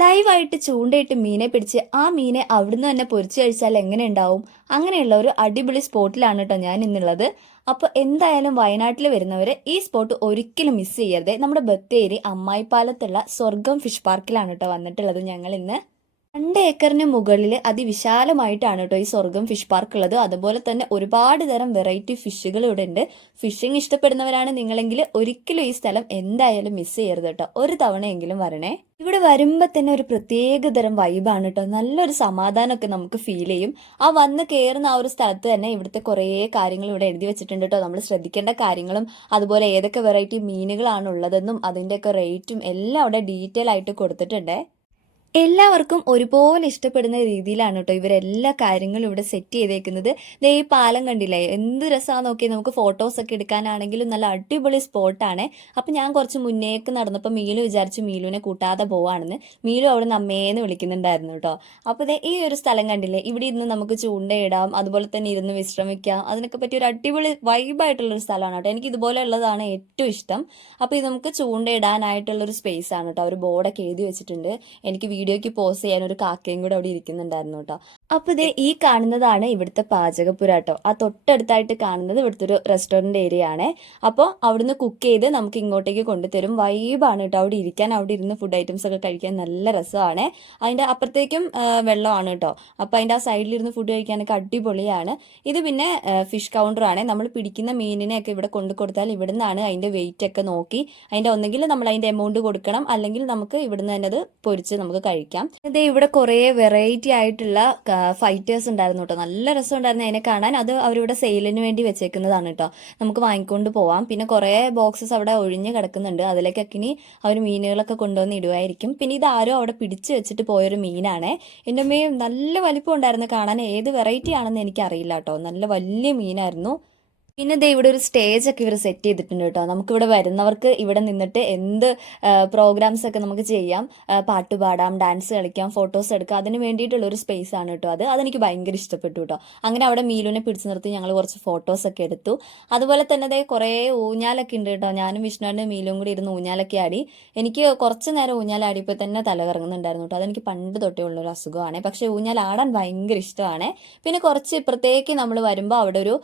ലൈവായിട്ട് ചൂണ്ടയിട്ട് മീനെ പിടിച്ച് ആ മീനെ അവിടുന്ന് തന്നെ പൊരിച്ചു കഴിച്ചാൽ എങ്ങനെ ഉണ്ടാവും? അങ്ങനെയുള്ള ഒരു അടിപൊളി സ്പോട്ടിലാണ് കേട്ടോ ഞാൻ ഇന്നുള്ളത്. അപ്പോൾ എന്തായാലും വയനാട്ടിൽ വരുന്നവർ ഈ സ്പോട്ട് ഒരിക്കലും മിസ് ചെയ്യരുത്. നമ്മുടെ ബത്തേരി അമ്മായിപ്പാലത്തുള്ള സ്വർഗം ഫിഷ് പാർക്കിലാണ് കേട്ടോ വന്നിട്ടുള്ളത് ഞങ്ങൾ ഇന്ന്. രണ്ട് ഏക്കറിന് മുകളിൽ അതിവിശാലമായിട്ടാണ് കേട്ടോ ഈ സ്വർഗം ഫിഷ് പാർക്ക് ഉള്ളത്. അതുപോലെ തന്നെ ഒരുപാട് തരം വെറൈറ്റി ഫിഷുകൾ ഇവിടെ ഉണ്ട്. ഫിഷിംഗ് ഇഷ്ടപ്പെടുന്നവരാണ് നിങ്ങളെങ്കിൽ ഒരിക്കലും ഈ സ്ഥലം എന്തായാലും മിസ് ചെയ്യരുത് കേട്ടോ ഒരു തവണയെങ്കിലും വരണേ. ഇവിടെ വരുമ്പോൾ തന്നെ ഒരു പ്രത്യേക തരം വൈബാണ് കേട്ടോ നല്ലൊരു സമാധാനമൊക്കെ നമുക്ക് ഫീൽ ചെയ്യും. ആ വന്ന് കയറുന്ന ആ ഒരു സ്ഥലത്ത് തന്നെ ഇവിടുത്തെ കുറേ കാര്യങ്ങൾ ഇവിടെ എഴുതി വെച്ചിട്ടുണ്ട് കേട്ടോ നമ്മൾ ശ്രദ്ധിക്കേണ്ട കാര്യങ്ങളും അതുപോലെ ഏതൊക്കെ വെറൈറ്റി മീനുകളാണ് ഉള്ളതെന്നും അതിന്റെയൊക്കെ റേറ്റും എല്ലാം അവിടെ ഡീറ്റെയിൽ ആയിട്ട് കൊടുത്തിട്ടുണ്ടേ. എല്ലാവർക്കും ഒരുപോലെ ഇഷ്ടപ്പെടുന്ന രീതിയിലാണ് കേട്ടോ ഇവരെല്ലാ കാര്യങ്ങളും ഇവിടെ സെറ്റ് ചെയ്തേക്കുന്നത്. ദേ ഈ പാലം കണ്ടില്ലേ? എന്ത് രസമാണെന്ന് നോക്കി നമുക്ക് ഫോട്ടോസ് ഒക്കെ എടുക്കാനാണെങ്കിലും നല്ല അടിപൊളി സ്പോട്ടാണ് അപ്പം ഞാൻ കുറച്ച് മുന്നേക്ക് നടന്നപ്പോൾ മീലു വിചാരിച്ചു മീലുവിനെ കൂട്ടാതെ പോവാണെന്ന്. മീലു അവിടെ നിന്ന് അമ്മേന്ന് വിളിക്കുന്നുണ്ടായിരുന്നു കേട്ടോ അപ്പോൾ ദേ ഈ ഒരു സ്ഥലം കണ്ടില്ലേ? ഇവിടെ ഇരുന്ന് നമുക്ക് ചൂണ്ടയിടാം അതുപോലെ തന്നെ ഇരുന്ന് വിശ്രമിക്കാം. അതിനൊക്കെ പറ്റിയ ഒരു അടിപൊളി വൈബായിട്ടുള്ളൊരു സ്ഥലമാണ് കേട്ടോ എനിക്ക് ഇതുപോലെയുള്ളതാണ് ഏറ്റവും ഇഷ്ടം. അപ്പോൾ ഇത് നമുക്ക് ചൂണ്ടയിടാനായിട്ടുള്ളൊരു സ്പേസ് ആണ് കേട്ടോ അവർ ബോർഡൊക്കെ എഴുതി വെച്ചിട്ടുണ്ട്. എനിക്ക് വീഡിയോയ്ക്ക് പോസ് ചെയ്യാൻ ഒരു കാക്കയും കൂടെ അവിടെ ഇരിക്കുന്നുണ്ടായിരുന്നു കേട്ടോ അപ്പോൾ ഇതേ ഈ കാണുന്നതാണ് ഇവിടുത്തെ പാചകപ്പുര കേട്ടോ ആ തൊട്ടടുത്തായിട്ട് കാണുന്നത് ഇവിടുത്തെ ഒരു റെസ്റ്റോറന്റ് ഏരിയ ആണ്. അപ്പോൾ അവിടുന്ന് കുക്ക് ചെയ്ത് നമുക്ക് ഇങ്ങോട്ടേക്ക് കൊണ്ടുതരും. വൈബാണ് കേട്ടോ അവിടെ ഇരിക്കാൻ. അവിടെ ഇരുന്ന് ഫുഡ് ഐറ്റംസ് ഒക്കെ കഴിക്കാൻ നല്ല രസമാണ്. അതിന്റെ അപ്പുറത്തേക്കും വെള്ളമാണ് കേട്ടോ അപ്പോൾ അതിന്റെ ആ സൈഡിലിരുന്ന് ഫുഡ് കഴിക്കാനൊക്കെ അടിപൊളിയാണ്. ഇത് പിന്നെ ഫിഷ് കൗണ്ടറാണ് നമ്മൾ പിടിക്കുന്ന മീനിനെ ഒക്കെ ഇവിടെ കൊണ്ടു കൊടുത്താൽ ഇവിടെ നിന്നാണ് അതിന്റെ വെയിറ്റ് ഒക്കെ നോക്കി. അതിന്റെ ഒന്നെങ്കിൽ നമ്മൾ അതിന്റെ എമൗണ്ട് കൊടുക്കണം. അല്ലെങ്കിൽ നമുക്ക് ഇവിടുന്ന് തന്നെ അത് പൊരിച്ച് നമുക്ക് കഴിക്കാം. ഇത് ഇവിടെ കുറേ വെറൈറ്റി ആയിട്ടുള്ള ഫൈറ്റേഴ്സ് ഉണ്ടായിരുന്നു കേട്ടോ നല്ല രസം ഉണ്ടായിരുന്നു അതിനെ കാണാൻ. അത് അവരിവിടെ സെയിലിന് വേണ്ടി വെച്ചേക്കുന്നതാണ് കേട്ടോ നമുക്ക് വാങ്ങിക്കൊണ്ട് പോവാം. പിന്നെ കുറേ ബോക്സസ് അവിടെ ഒഴിഞ്ഞ് കിടക്കുന്നുണ്ട്. അതിലേക്കൊക്കെ ഇനി അവർ മീനുകളൊക്കെ കൊണ്ടുവന്ന് ഇടുമായിരിക്കും പിന്നെ ഇത് ആരോ അവിടെ പിടിച്ചു വെച്ചിട്ട് പോയൊരു മീനാണ്. എന്റെ അമ്മയും നല്ല വലിപ്പം ഉണ്ടായിരുന്നു കാണാൻ. ഏത് വെറൈറ്റി ആണെന്ന് എനിക്കറിയില്ല കേട്ടോ നല്ല വലിയ മീനായിരുന്നു. പിന്നെ ദേ ഇവിടെ ഒരു സ്റ്റേജ് ഒക്കെ ഇവർ സെറ്റ് ചെയ്തിട്ടുണ്ട് കേട്ടോ. നമുക്കിവിടെ വരുന്നവർക്ക് ഇവിടെ നിന്നിട്ട് എന്ത് പ്രോഗ്രാംസ് ഒക്കെ നമുക്ക് ചെയ്യാം. പാട്ടുപാടാം പാട്ട് പാടാം ഡാൻസ് കളിക്കാം ഫോട്ടോസ് എടുക്കാം. അതിന് വേണ്ടിയിട്ടുള്ള ഒരു സ്പേസ് ആണ് കേട്ടോ അത്. അതെനിക്ക് ഭയങ്കര ഇഷ്ടപ്പെട്ടു കേട്ടോ. അങ്ങനെ അവിടെ മീലുവിനെ പിടിച്ചു നിർത്തി ഞങ്ങൾ കുറച്ച് ഫോട്ടോസ് ഒക്കെ എടുത്തു. അതുപോലെ തന്നെ ദേ കുറേ ഊഞ്ഞാലൊക്കെ ഉണ്ട് കേട്ടോ. ഞാനും വിഷ്ണുവിന്റെ മീലും കൂടി ഇരുന്ന് ഊഞ്ഞാലൊക്കെ ആടി. എനിക്ക് കുറച്ച് നേരം ഊഞ്ഞാലാടിയപ്പോൾ തന്നെ തല കറങ്ങുന്നുണ്ടായിരുന്നു കേട്ടോ. അതെനിക്ക് പണ്ട് തൊട്ടേ ഉള്ളൊരു അസുഖമാണ്. പക്ഷേ ഊഞ്ഞാലാടാൻ ഭയങ്കര ഇഷ്ടമാണ്. പിന്നെ കുറച്ച് ഇപ്പുറത്തേക്ക് നമ്മൾ വരുമ്പോൾ അവിടെ ഒരു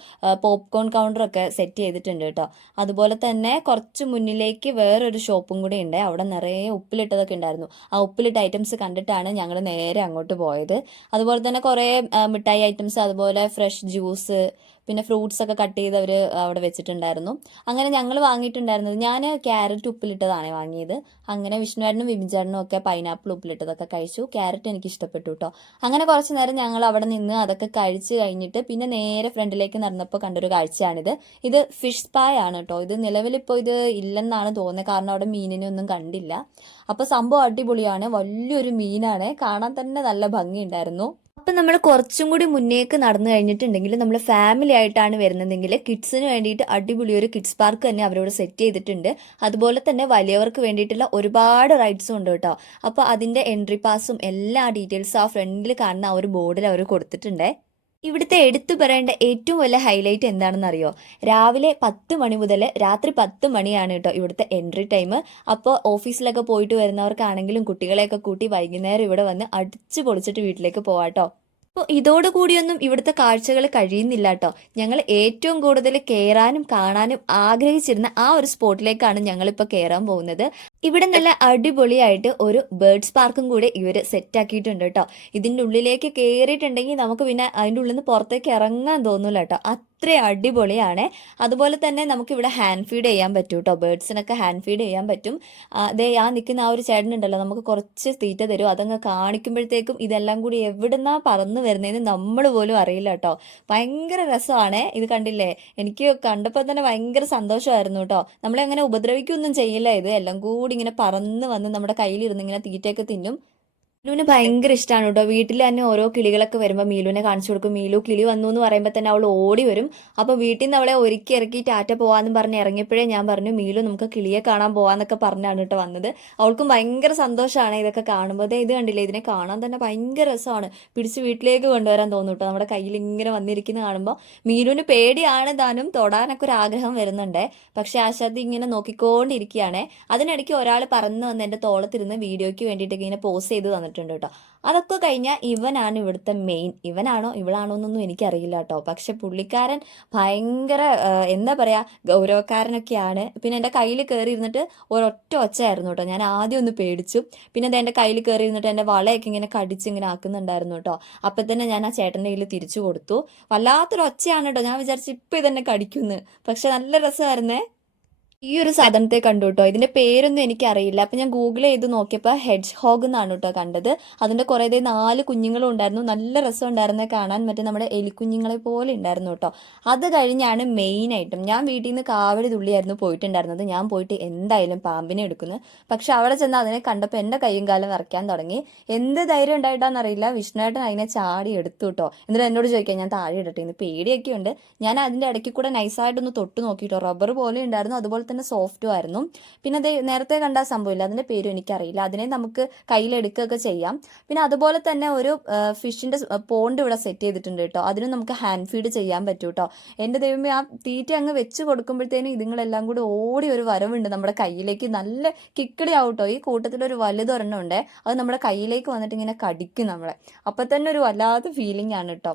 പോപ്കോൺ കൗണ്ടറൊക്കെ സെറ്റ് ചെയ്തിട്ടുണ്ട് കേട്ടോ. അതുപോലെ തന്നെ കുറച്ച് മുന്നിലേക്ക് വേറൊരു ഷോപ്പും കൂടി ഉണ്ട്. അവിടെ നിറയെ ഉപ്പിലിട്ടതൊക്കെ ഉണ്ടായിരുന്നു. ആ ഉപ്പിലിട്ട ഐറ്റംസ് കണ്ടിട്ടാണ് ഞങ്ങൾ നേരെ അങ്ങോട്ട് പോയത്. അതുപോലെ തന്നെ കുറേ മിഠായി ഐറ്റംസ് അതുപോലെ ഫ്രഷ് ജ്യൂസ് പിന്നെ ഫ്രൂട്ട്സ് ഒക്കെ കട്ട് ചെയ്ത് അവർ അവിടെ വെച്ചിട്ടുണ്ടായിരുന്നു. അങ്ങനെ ഞങ്ങൾ വാങ്ങിയിട്ടുണ്ടായിരുന്നത് ഞാൻ ക്യാരറ്റ് ഉപ്പിലിട്ടതാണ് വാങ്ങിയത്. അങ്ങനെ വിഷ്ണുവേട്ടനും വിമിചേട്ടനും ഒക്കെ പൈനാപ്പിൾ ഉപ്പിലിട്ടതൊക്കെ കഴിച്ചു. ക്യാരറ്റ് എനിക്ക് ഇഷ്ടപ്പെട്ടു കേട്ടോ അങ്ങനെ കുറച്ച് നേരം ഞങ്ങൾ അവിടെ നിന്ന് അതൊക്കെ കഴിച്ച് കഴിഞ്ഞിട്ട് പിന്നെ നേരെ ഫ്രണ്ടിലേക്ക് നടന്നപ്പോൾ കണ്ടൊരു കാഴ്ചയാണിത്. ഇത് ഫിഷ് പായ ആണ് കേട്ടോ ഇത് നിലവിലിപ്പോൾ ഇത് ഇല്ലെന്നാണ് തോന്നുന്നത് കാരണം അവിടെ മീനിനെ ഒന്നും കണ്ടില്ല. അപ്പോൾ സംഭവം അടിപൊളിയാണ്. വലിയൊരു മീനാണ്. കാണാൻ തന്നെ നല്ല ഭംഗിയുണ്ടായിരുന്നു. അപ്പം നമ്മൾ കുറച്ചും കൂടി മുന്നേക്ക് നടന്നു കഴിഞ്ഞിട്ടുണ്ടെങ്കിൽ നമ്മൾ ഫാമിലി ആയിട്ടാണ് വരുന്നതെങ്കിൽ കിഡ്സിന് വേണ്ടിയിട്ട് അടിപൊളി ഒരു കിഡ്സ് പാർക്ക് തന്നെ അവരോട് സെറ്റ് ചെയ്തിട്ടുണ്ട്. അതുപോലെ തന്നെ വലിയവർക്ക് വേണ്ടിയിട്ടുള്ള ഒരുപാട് റൈഡ്സും ഉണ്ട് കേട്ടോ. അപ്പോൾ അതിന്റെ എൻട്രി പാസും എല്ലാ ഡീറ്റെയിൽസും ആ ഫ്രണ്ടിൽ കാണുന്ന ആ ഒരു ബോർഡിൽ അവർ കൊടുത്തിട്ടുണ്ട്. ഇവിടുത്തെ എടുത്തു പറയേണ്ട ഏറ്റവും വലിയ ഹൈലൈറ്റ് എന്താണെന്ന് അറിയോ രാവിലെ പത്ത് മണി മുതൽ രാത്രി പത്ത് മണിയാണ് കേട്ടോ ഇവിടുത്തെ എൻട്രി ടൈം അപ്പോൾ ഓഫീസിലൊക്കെ പോയിട്ട് വരുന്നവർക്കാണെങ്കിലും കുട്ടികളെയൊക്കെ കൂട്ടി വൈകുന്നേരം ഇവിടെ വന്ന് അടിച്ചു പൊളിച്ചിട്ട് വീട്ടിലേക്ക് പോവാട്ടോ അപ്പോൾ ഇതോടുകൂടിയൊന്നും ഇവിടുത്തെ കാഴ്ചകൾ കഴിയുന്നില്ല കേട്ടോ. ഞങ്ങൾ ഏറ്റവും കൂടുതൽ കയറാനും കാണാനും ആഗ്രഹിച്ചിരുന്ന ആ ഒരു സ്പോട്ടിലേക്കാണ് ഞങ്ങളിപ്പോൾ കയറാൻ പോകുന്നത്. ഇവിടെ നല്ല അടിപൊളിയായിട്ട് ഒരു ബേർഡ്സ് പാർക്കും കൂടി ഇവർ സെറ്റ് ആക്കിയിട്ടുണ്ട് കേട്ടോ ഇതിന്റെ ഉള്ളിലേക്ക് കയറിയിട്ടുണ്ടെങ്കിൽ നമുക്ക് പിന്നെ അതിന്റെ ഉള്ളിൽ നിന്ന് പുറത്തേക്ക് ഇറങ്ങാൻ തോന്നില്ല കേട്ടോ അത്രയും അടിപൊളിയാണ്. അതുപോലെ തന്നെ നമുക്ക് ഇവിടെ ഹാൻഡ് ഫീഡ് ചെയ്യാൻ പറ്റും കേട്ടോ ബേർഡ്സിനൊക്കെ ഹാൻഡ് ഫീഡ് ചെയ്യാൻ പറ്റും. അതേ ആ നിൽക്കുന്ന ആ ഒരു ചേട്ടനുണ്ടല്ലോ. നമുക്ക് കുറച്ച് തീറ്റ തരും അതങ്ങ് കാണിക്കുമ്പോഴത്തേക്കും ഇതെല്ലാം കൂടി എവിടുന്നാ പറന്ന് വരുന്നതെന്ന് നമ്മൾ പോലും അറിയില്ല കേട്ടോ ഭയങ്കര രസമാണ്. ഇത് കണ്ടില്ലേ? എനിക്ക് കണ്ടപ്പോൾ തന്നെ ഭയങ്കര സന്തോഷമായിരുന്നു കേട്ടോ നമ്മളെ അങ്ങനെ ഉപദ്രവിക്കൊന്നും ചെയ്യില്ല ഇത്. എല്ലാം കൂടി ഇങ്ങനെ പറന്ന് വന്ന് നമ്മുടെ കയ്യിലിരുന്ന് ഇങ്ങനെ തീറ്റയൊക്കെ തിന്നും. മീലുവിന് ഭയങ്കര ഇഷ്ടമാണ് കേട്ടോ. വീട്ടിൽ തന്നെ ഓരോ കിളികളൊക്കെ വരുമ്പോൾ മീലുവിനെ കാണിച്ചു കൊടുക്കും. മീലു കിളി വന്നു എന്ന് പറയുമ്പോൾ തന്നെ അവൾ ഓടി വരും. അപ്പോൾ വീട്ടിൽ നിന്ന് അവളെ ഒരുക്കി ഇറക്കി ടാറ്റ പോവാന്ന് പറഞ്ഞ് ഇറങ്ങിയപ്പോഴേ ഞാൻ പറഞ്ഞു മീലു നമുക്ക് കിളിയെ കാണാൻ പോവാന്നൊക്കെ പറഞ്ഞാണ് കേട്ടോ വന്നത്. അവൾക്കും ഭയങ്കര സന്തോഷമാണ് ഇതൊക്കെ കാണുമ്പോൾ ഇത് കണ്ടില്ലേ? ഇതിനെ കാണാൻ തന്നെ ഭയങ്കര രസമാണ്. പിടിച്ച് വീട്ടിലേക്ക് കൊണ്ടുവരാൻ തോന്നും കേട്ടോ. നമ്മുടെ കയ്യിൽ ഇങ്ങനെ വന്നിരിക്കുന്ന കാണുമ്പോൾ മീലുവിന് പേടിയാണ് താനും തൊടാനൊക്കെ ഒരു ആഗ്രഹം വരുന്നുണ്ട്. പക്ഷേ ആശാദി ഇങ്ങനെ നോക്കിക്കൊണ്ടിരിക്കുകയാണ്. അതിനിടയ്ക്ക് ഒരാൾ പറന്ന് വന്ന് എന്റെ തോളത്തിരുന്ന് വീഡിയോയ്ക്ക് വേണ്ടിയിട്ടൊക്കെ ഇങ്ങനെ പോസ് ചെയ്ത് തന്നിട്ടുണ്ട്. കേട്ടോ. അതൊക്കെ കഴിഞ്ഞാൽ ഇവനാണ് ഇവിടുത്തെ മെയിൻ ഇവനാണോ ഇവളാണോ എന്നൊന്നും എനിക്കറിയില്ല കേട്ടോ. പക്ഷെ പുള്ളിക്കാരൻ ഭയങ്കര എന്താ പറയുക ഗൗരവക്കാരനൊക്കെയാണ്. പിന്നെ എന്റെ കയ്യിൽ കയറി ഇരുന്നിട്ട് ഒരൊറ്റ ഒച്ചയായിരുന്നു കേട്ടോ. ഞാൻ ആദ്യം ഒന്ന് പേടിച്ചു. പിന്നെ അത് എന്റെ കയ്യിൽ കയറി ഇരുന്നിട്ട് എന്റെ വളയൊക്കെ ഇങ്ങനെ കടിച്ച് ഇങ്ങനെ ആക്കുന്നുണ്ടായിരുന്നു കേട്ടോ. അപ്പം തന്നെ ഞാൻ ആ ചേട്ടന്റെ കയ്യിൽ തിരിച്ചു കൊടുത്തു. വല്ലാത്തൊരു ഒച്ചയാണ് കേട്ടോ. ഞാൻ വിചാരിച്ചു ഇപ്പം ഇതെന്നെ കടിക്കുന്നു പക്ഷെ നല്ല രസമായിരുന്നേ. ഈ ഒരു സാധനത്തെ കണ്ടു കേട്ടോ ഇതിന്റെ പേരൊന്നും എനിക്കറിയില്ല. അപ്പൊ ഞാൻ ഗൂഗിൾ ചെയ്ത് നോക്കിയപ്പോൾ ഹെഡ് ഹോഗ് എന്നാണ് കേട്ടോ കണ്ടത്. അതിന്റെ കുറേ നാല് കുഞ്ഞുങ്ങളും ഉണ്ടായിരുന്നു. നല്ല രസം ഉണ്ടായിരുന്നു കാണാൻ മറ്റേ നമ്മുടെ എലിക്കുഞ്ഞുങ്ങളെ പോലെ ഉണ്ടായിരുന്നു കേട്ടോ അത് കഴിഞ്ഞാണ് മെയിൻ ആയിട്ടും ഞാൻ വീട്ടിൽ നിന്ന് കാവടി തുള്ളിയായിരുന്നു പോയിട്ടുണ്ടായിരുന്നത്. ഞാൻ പോയിട്ട് എന്തായാലും പാമ്പിനെ എടുക്കുന്നു. പക്ഷെ അവിടെ ചെന്ന് അതിനെ കണ്ടപ്പോൾ എന്റെ കൈയും കാലം വറക്കാൻ തുടങ്ങി. എന്ത് ധൈര്യം ഉണ്ടായിട്ടാണെന്നറിയില്ല വിഷ്ണുവേട്ടൻ അതിനെ ചാടി എടുത്തു കേട്ടോ എന്നിട്ട് എന്നോട് ചോദിക്കാം ഞാൻ താഴെ ഇടട്ടെ? ഇന്ന് പേടിയൊക്കെ ഉണ്ട് ഞാൻ അതിന്റെ ഇടയ്ക്ക് കൂടെ നൈസായിട്ടൊന്ന് തൊട്ട് നോക്കിയിട്ടോ റബ്ബർ പോലെ ഉണ്ടായിരുന്നു. അതുപോലെ തന്നെ സോഫ്റ്റും ആയിരുന്നു. പിന്നെ അത് നേരത്തെ കണ്ട സംഭവമില്ല അതിന്റെ പേരും എനിക്കറിയില്ല. അതിനെ നമുക്ക് കയ്യിലെടുക്കുകയൊക്കെ ചെയ്യാം. പിന്നെ അതുപോലെ തന്നെ ഒരു ഫിഷിന്റെ പോണ്ട് ഇവിടെ സെറ്റ് ചെയ്തിട്ടുണ്ട് കേട്ടോ. അതിനും നമുക്ക് ഹാൻഡ് ഫീഡ് ചെയ്യാൻ പറ്റും കേട്ടോ. എന്റെ ദൈവമേ ആ തീറ്റ അങ്ങ് വെച്ച് കൊടുക്കുമ്പോഴത്തേനും ഇതുങ്ങളെല്ലാം കൂടി ഓടി ഒരു വരവുണ്ട് നമ്മുടെ കയ്യിലേക്ക്. നല്ല കിക്കിടി ആവട്ടോ ഈ കൂട്ടത്തിൽ ഒരു വലുതൊരെണ്ണം ഉണ്ട്. അത് നമ്മുടെ കയ്യിലേക്ക് വന്നിട്ട് ഇങ്ങനെ കടിക്കും നമ്മളെ. അപ്പം തന്നെ ഒരു വല്ലാത്ത ഫീലിംഗ് ആണ് കേട്ടോ.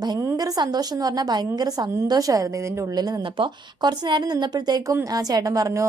ഭയങ്കര സന്തോഷം എന്ന് പറഞ്ഞാൽ ഭയങ്കര സന്തോഷമായിരുന്നു ഇതിന്റെ ഉള്ളിൽ നിന്നപ്പോൾ കുറച്ച് നേരം നിന്നപ്പോഴത്തേക്കും ആ ചേട്ടൻ പറഞ്ഞു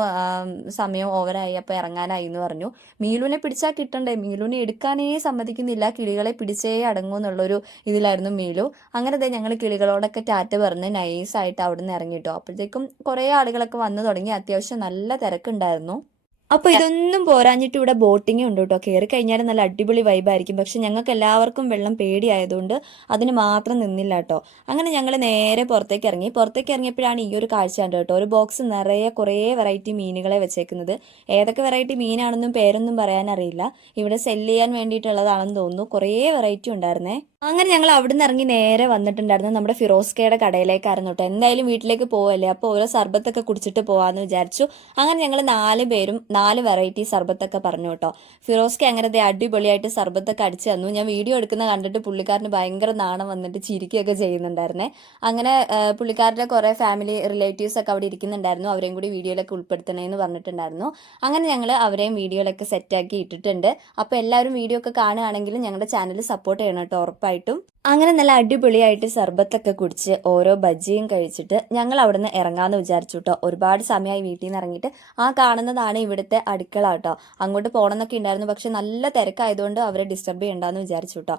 സമയം ഓവറായി അപ്പോൾ ഇറങ്ങാനായി എന്ന് പറഞ്ഞു. മീലുവിനെ പിടിച്ചാൽ കിട്ടണ്ടേ? മീലുവിനെ എടുക്കാനേ സമ്മതിക്കുന്നില്ല. കിളികളെ പിടിച്ചേ അടങ്ങൂ എന്നുള്ളൊരു ഇതിലായിരുന്നു മീലു. അങ്ങനെ ദേ ഞങ്ങൾ കിളികളോടൊക്കെ ടാറ്റ പറഞ്ഞ് നൈസായിട്ട് അവിടെ നിന്ന് ഇറങ്ങിയിട്ടോ അപ്പോഴത്തേക്കും കുറേ ആളുകളൊക്കെ വന്നു തുടങ്ങി. അത്യാവശ്യം നല്ല തിരക്കുണ്ടായിരുന്നു. അപ്പൊ ഇതൊന്നും പോരാഞ്ഞിട്ട് ഇവിടെ ബോട്ടിംഗ് ഉണ്ട് കേട്ടോ. കയറി കഴിഞ്ഞാൽ നല്ല അടിപൊളി വൈബായിരിക്കും പക്ഷെ ഞങ്ങൾക്ക് എല്ലാവർക്കും വെള്ളം പേടിയായതുകൊണ്ട് അതിന് മാത്രം നിന്നില്ല കേട്ടോ. അങ്ങനെ ഞങ്ങൾ നേരെ പുറത്തേക്ക് ഇറങ്ങി. പുറത്തേക്ക് ഇറങ്ങിയപ്പോഴാണ് ഈ ഒരു കാഴ്ച കണ്ടത് കേട്ടോ. ഒരു ബോക്സ് നിറയെ കുറേ വെറൈറ്റി മീനുകളെ വെച്ചേക്കുന്നത്. ഏതൊക്കെ വെറൈറ്റി മീനാണെന്നും പേരൊന്നും പറയാനറിയില്ല ഇവിടെ സെല്ല് ചെയ്യാൻ വേണ്ടിയിട്ടുള്ളതാണെന്ന് തോന്നുന്നു. കുറേ വെറൈറ്റി ഉണ്ടായിരുന്നേ. അങ്ങനെ ഞങ്ങൾ അവിടെ നിന്ന് ഇറങ്ങി നേരെ വന്നിട്ടുണ്ടായിരുന്നു. നമ്മുടെ ഫിറോസ്കയുടെ കടയിലേക്കായിരുന്നു കേട്ടോ. എന്തായാലും വീട്ടിലേക്ക് പോവല്ലേ? അപ്പോൾ ഓരോ സർബത്തൊക്കെ കുടിച്ചിട്ട് പോവാന്ന് വിചാരിച്ചു. അങ്ങനെ ഞങ്ങൾ നാല് പേരും നാല് വെറൈറ്റി സർബത്തൊക്കെ പറഞ്ഞു കേട്ടോ. ഫിറോസ്ക അങ്ങനത്തെ അടിപൊളിയായിട്ട് സർബത്തൊക്കെ അടിച്ചു തന്നു. ഞാൻ വീഡിയോ എടുക്കുന്ന കണ്ടിട്ട് പുള്ളിക്കാരന് ഭയങ്കര നാണം വന്നിട്ട് ചിരിക്കുകയൊക്കെ ചെയ്യുന്നുണ്ടായിരുന്നേ. അങ്ങനെ പുള്ളിക്കാരുടെ കുറേ ഫാമിലി റിലേറ്റീവ്സ് ഒക്കെ അവിടെ ഇരിക്കുന്നുണ്ടായിരുന്നു. അവരെയും കൂടി വീഡിയോയിലൊക്കെ ഉൾപ്പെടുത്തണേന്ന് പറഞ്ഞിട്ടുണ്ടായിരുന്നു. അങ്ങനെ ഞങ്ങൾ അവരെയും വീഡിയോയിലൊക്കെ സെറ്റാക്കി ഇട്ടിട്ടുണ്ട്. അപ്പോൾ എല്ലാവരും വീഡിയോ ഒക്കെ കാണുകയാണെങ്കിൽ ഞങ്ങളുടെ ചാനൽ സപ്പോർട്ട് ചെയ്യണം കേട്ടോ ഉറപ്പായിട്ടും. അങ്ങനെ നല്ല അടിപൊളിയായിട്ട് സർബത്തൊക്കെ കുടിച്ച് ഓരോ ബജ്ജിയും കഴിച്ചിട്ട് ഞങ്ങൾ അവിടുന്ന് ഇറങ്ങാമെന്ന് വിചാരിച്ചു കേട്ടോ. ഒരുപാട് സമയമായി വീട്ടിൽ നിന്ന് ഇറങ്ങിയിട്ട് ആ കാണുന്നതാണ് ഇവിടുത്തെ അടുക്കള കേട്ടോ. അങ്ങോട്ട് പോകണമെന്നൊക്കെ ഉണ്ടായിരുന്നു. പക്ഷെ നല്ല തിരക്കായതുകൊണ്ട് അവരെ ഡിസ്റ്റർബ് ചെയ്യണ്ടെന്ന് വിചാരിച്ചു കേട്ടോ.